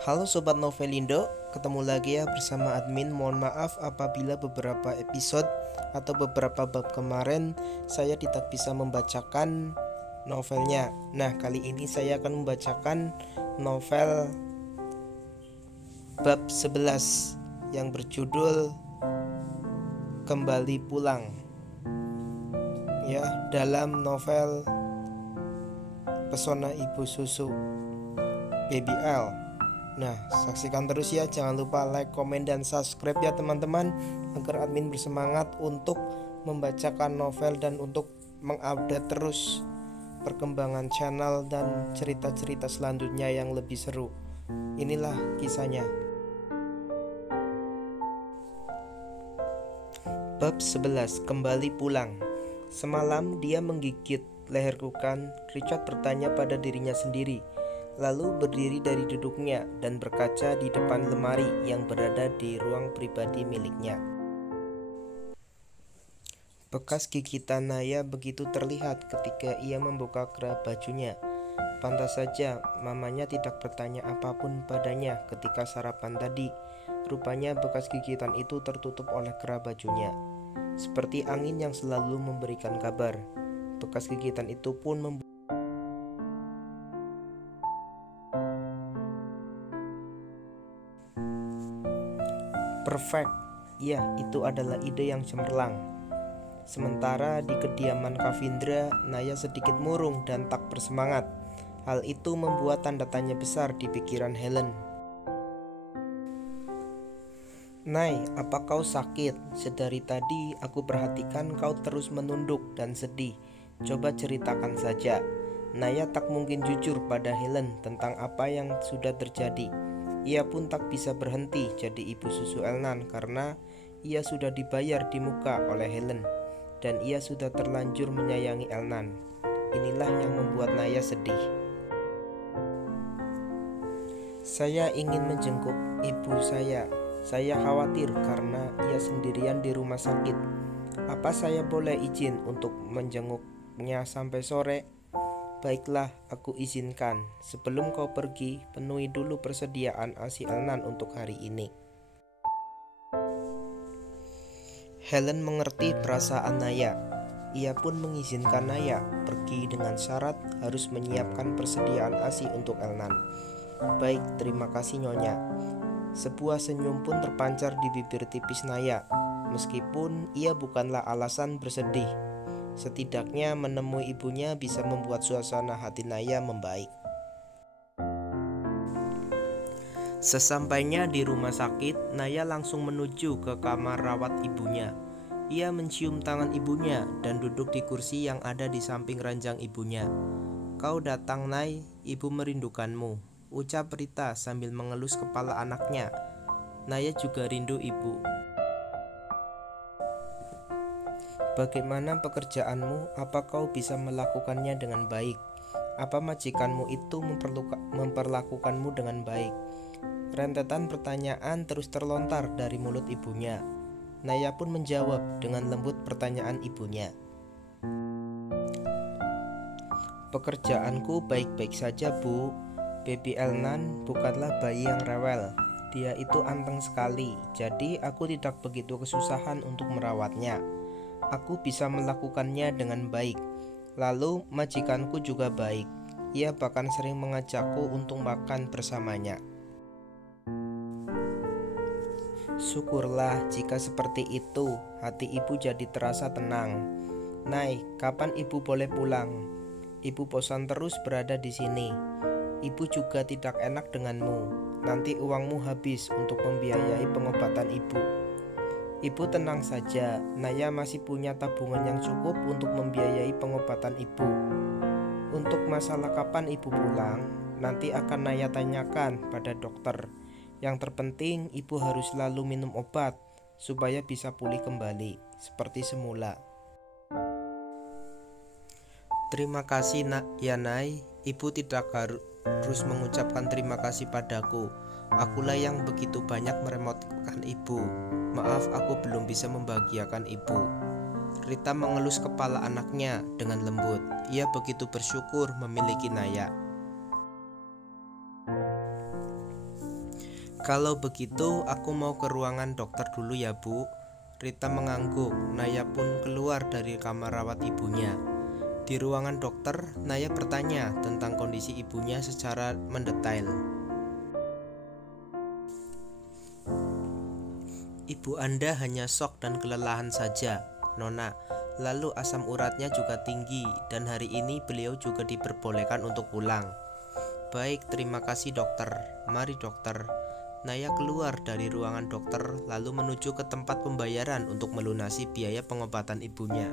Halo Sobat Novelindo, ketemu lagi ya bersama admin. Mohon maaf apabila beberapa episode atau beberapa bab kemarin saya tidak bisa membacakan novelnya. Nah, kali ini saya akan membacakan novel bab 11 yang berjudul Kembali Pulang. Ya, dalam novel Pesona Ibu Susu Baby L. Nah, saksikan terus ya. Jangan lupa like, komen, dan subscribe ya teman-teman, agar admin bersemangat untuk membacakan novel dan untuk mengupdate terus perkembangan channel dan cerita-cerita selanjutnya yang lebih seru. Inilah kisahnya. Bab 11, Kembali Pulang. Semalam dia menggigit leher Kukan. Richard bertanya pada dirinya sendiri, lalu berdiri dari duduknya dan berkaca di depan lemari yang berada di ruang pribadi miliknya. Bekas gigitan Naya begitu terlihat ketika ia membuka kerah bajunya. Pantas saja mamanya tidak bertanya apapun padanya ketika sarapan tadi. Rupanya bekas gigitan itu tertutup oleh kerah bajunya, seperti angin yang selalu memberikan kabar. Bekas gigitan itu pun perfect. Ya, itu adalah ide yang cemerlang. Sementara di kediaman Kavindra, Naya sedikit murung dan tak bersemangat. Hal itu membuat tanda tanya besar di pikiran Helen. "Nay, apa kau sakit? Sedari tadi aku perhatikan kau terus menunduk dan sedih. Coba ceritakan saja." Naya tak mungkin jujur pada Helen tentang apa yang sudah terjadi. Ia pun tak bisa berhenti jadi ibu susu Elnan karena ia sudah dibayar di muka oleh Helen dan ia sudah terlanjur menyayangi Elnan. Inilah yang membuat Naya sedih. "Saya ingin menjenguk ibu saya. Saya khawatir karena ia sendirian di rumah sakit. Apa saya boleh izin untuk menjenguknya sampai sore?" "Baiklah, aku izinkan. Sebelum kau pergi, penuhi dulu persediaan ASI Elnan untuk hari ini." Helen mengerti perasaan Naya. Ia pun mengizinkan Naya pergi dengan syarat harus menyiapkan persediaan ASI untuk Elnan. "Baik, terima kasih Nyonya." Sebuah senyum pun terpancar di bibir tipis Naya. Meskipun ia bukanlah alasan bersedih, setidaknya menemui ibunya bisa membuat suasana hati Naya membaik. Sesampainya di rumah sakit, Naya langsung menuju ke kamar rawat ibunya. Ia mencium tangan ibunya dan duduk di kursi yang ada di samping ranjang ibunya. "Kau datang, Nay, ibu merindukanmu," ucap Rita sambil mengelus kepala anaknya. "Naya juga rindu ibu." "Bagaimana pekerjaanmu? Apa kau bisa melakukannya dengan baik? Apa majikanmu itu memperlakukanmu dengan baik?" Rentetan pertanyaan terus terlontar dari mulut ibunya. Naya pun menjawab dengan lembut pertanyaan ibunya. "Pekerjaanku baik-baik saja, Bu. Baby Elnan bukanlah bayi yang rewel. Dia itu anteng sekali, jadi aku tidak begitu kesusahan untuk merawatnya. Aku bisa melakukannya dengan baik. Lalu majikanku juga baik. Ia bahkan sering mengajakku untuk makan bersamanya." "Syukurlah jika seperti itu." Hati ibu jadi terasa tenang. "Nay, kapan ibu boleh pulang? Ibu bosan terus berada di sini. Ibu juga tidak enak denganmu. Nanti uangmu habis untuk membiayai pengobatan ibu." "Ibu tenang saja, Naya masih punya tabungan yang cukup untuk membiayai pengobatan ibu. Untuk masalah kapan ibu pulang, nanti akan Naya tanyakan pada dokter. Yang terpenting ibu harus selalu minum obat supaya bisa pulih kembali seperti semula." "Terima kasih ya Nay. Ibu tidak harus mengucapkan terima kasih padaku. Akulah yang begitu banyak merepotkan ibu. Maaf aku belum bisa membahagiakan ibu." Rita mengelus kepala anaknya dengan lembut. Ia begitu bersyukur memiliki Naya. Kalau begitu aku mau ke ruangan dokter dulu ya Bu. Rita mengangguk. Naya pun keluar dari kamar rawat ibunya. Di ruangan dokter, Naya bertanya tentang kondisi ibunya secara mendetail. Ibu Anda hanya shock dan kelelahan saja, Nona. Lalu asam uratnya juga tinggi dan hari ini beliau juga diperbolehkan untuk pulang. Baik, terima kasih dokter. Mari dokter. Naya keluar dari ruangan dokter lalu menuju ke tempat pembayaran untuk melunasi biaya pengobatan ibunya.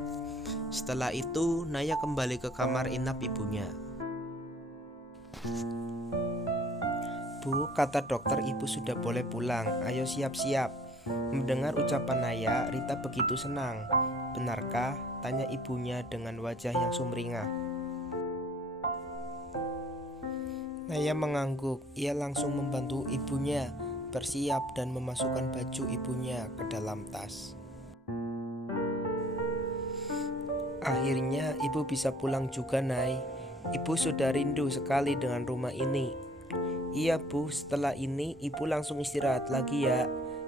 Setelah itu, Naya kembali ke kamar inap ibunya. Bu, kata dokter ibu sudah boleh pulang. Ayo siap-siap. Mendengar ucapan Naya, Rita begitu senang. Benarkah? Tanya ibunya dengan wajah yang sumringah. Naya mengangguk. Ia langsung membantu ibunya bersiap dan memasukkan baju ibunya ke dalam tas. Akhirnya ibu bisa pulang juga, Nay. Ibu sudah rindu sekali dengan rumah ini. Iya Bu, setelah ini ibu langsung istirahat lagi ya.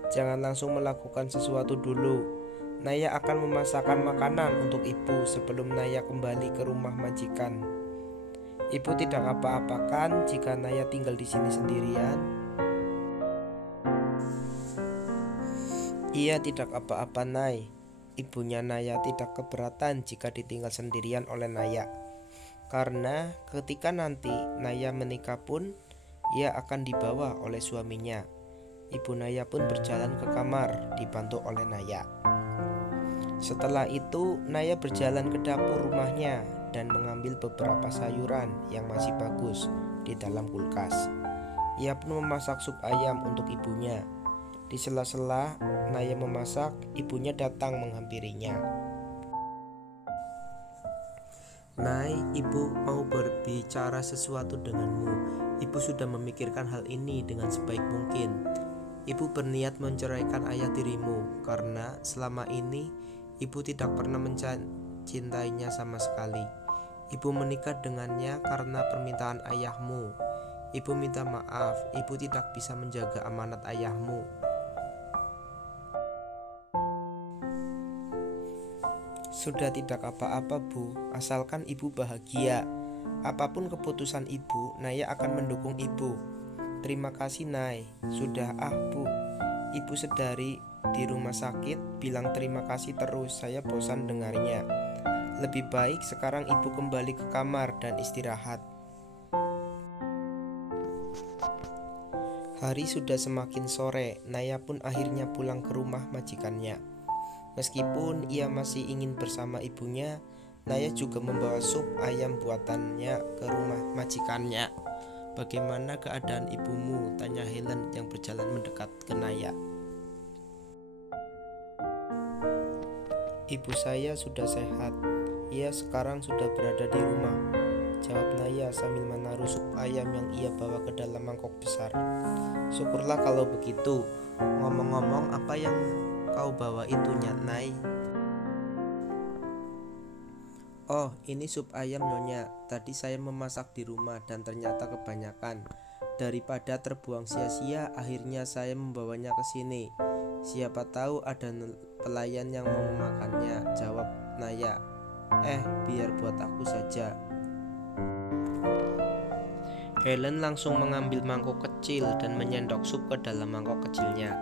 Jangan langsung melakukan sesuatu dulu. Naya akan memasakkan makanan untuk ibu sebelum Naya kembali ke rumah majikan. Ibu tidak apa-apakan jika Naya tinggal di sini sendirian? Iya, tidak apa-apa, Nay. Ibunya Naya tidak keberatan jika ditinggal sendirian oleh Naya. Karena ketika nanti Naya menikah pun, ia akan dibawa oleh suaminya. Ibu Naya pun berjalan ke kamar, dibantu oleh Naya. Setelah itu, Naya berjalan ke dapur rumahnya dan mengambil beberapa sayuran yang masih bagus di dalam kulkas. Ia pun memasak sup ayam untuk ibunya. Di sela-sela Naya memasak, ibunya datang menghampirinya. Nay, ibu mau berbicara sesuatu denganmu. Ibu sudah memikirkan hal ini dengan sebaik mungkin. Ibu berniat menceraikan ayah tirimu karena selama ini ibu tidak pernah mencintainya sama sekali. Ibu menikah dengannya karena permintaan ayahmu. Ibu minta maaf, ibu tidak bisa menjaga amanat ayahmu. Sudah tidak apa-apa Bu, asalkan ibu bahagia. Apapun keputusan ibu, Naya akan mendukung ibu. Terima kasih Nay. Sudah Bu, ibu sedari di rumah sakit bilang terima kasih terus, saya bosan dengarnya. Lebih baik sekarang ibu kembali ke kamar dan istirahat. Hari sudah semakin sore, Naya pun akhirnya pulang ke rumah majikannya. Meskipun ia masih ingin bersama ibunya, Naya juga membawa sup ayam buatannya ke rumah majikannya. Bagaimana keadaan ibumu? Tanya Helen yang berjalan mendekat ke Naya. Ibu saya sudah sehat. Ia sekarang sudah berada di rumah, jawab Naya sambil menaruh sup ayam yang ia bawa ke dalam mangkok besar. Syukurlah kalau begitu. Ngomong-ngomong, apa yang kau bawa itu, Nay? Oh, ini sup ayam Nyonya. Tadi saya memasak di rumah dan ternyata kebanyakan. Daripada terbuang sia-sia, akhirnya saya membawanya ke sini. Siapa tahu ada pelayan yang mau memakannya, jawab Naya. Biar buat aku saja. Helen langsung mengambil mangkok kecil dan menyendok sup ke dalam mangkok kecilnya.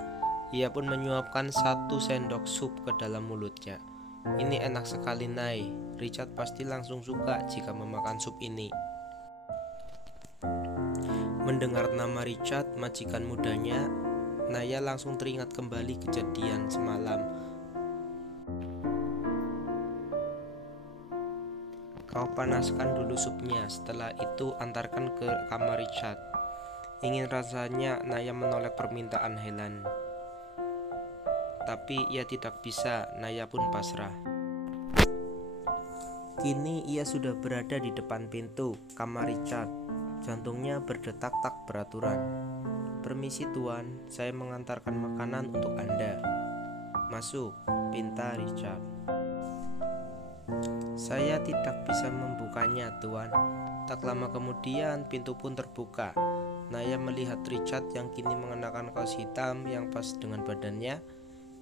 Ia pun menyuapkan 1 sendok sup ke dalam mulutnya. Ini enak sekali Nay. Richard pasti langsung suka jika memakan sup ini. Mendengar nama Richard, majikan mudanya, Naya langsung teringat kembali kejadian semalam. Kau panaskan dulu supnya, setelah itu antarkan ke kamar Richard. Ingin rasanya Naya menolak permintaan Helen. Tapi ia tidak bisa, Naya pun pasrah. Kini ia sudah berada di depan pintu kamar Richard. Jantungnya berdetak tak beraturan. Permisi tuan, saya mengantarkan makanan untuk Anda. Masuk, pinta Richard. Saya tidak bisa membukanya tuan. Tak lama kemudian pintu pun terbuka. Naya melihat Richard yang kini mengenakan kaos hitam yang pas dengan badannya.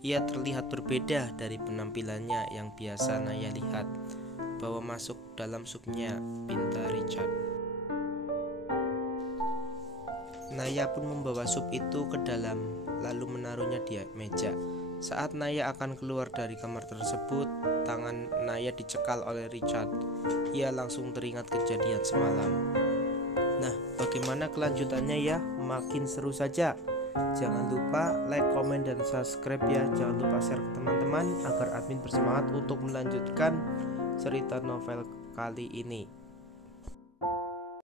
Ia terlihat berbeda dari penampilannya yang biasa Naya lihat. Bawa masuk dalam supnya, pinta Richard. Naya pun membawa sup itu ke dalam, lalu menaruhnya di meja. Saat Naya akan keluar dari kamar tersebut, tangan Naya dicekal oleh Richard. Ia langsung teringat kejadian semalam. Nah, bagaimana kelanjutannya ya? Makin seru saja. Jangan lupa like, komen, dan subscribe ya. Jangan lupa share ke teman-teman agar admin bersemangat untuk melanjutkan cerita novel kali ini.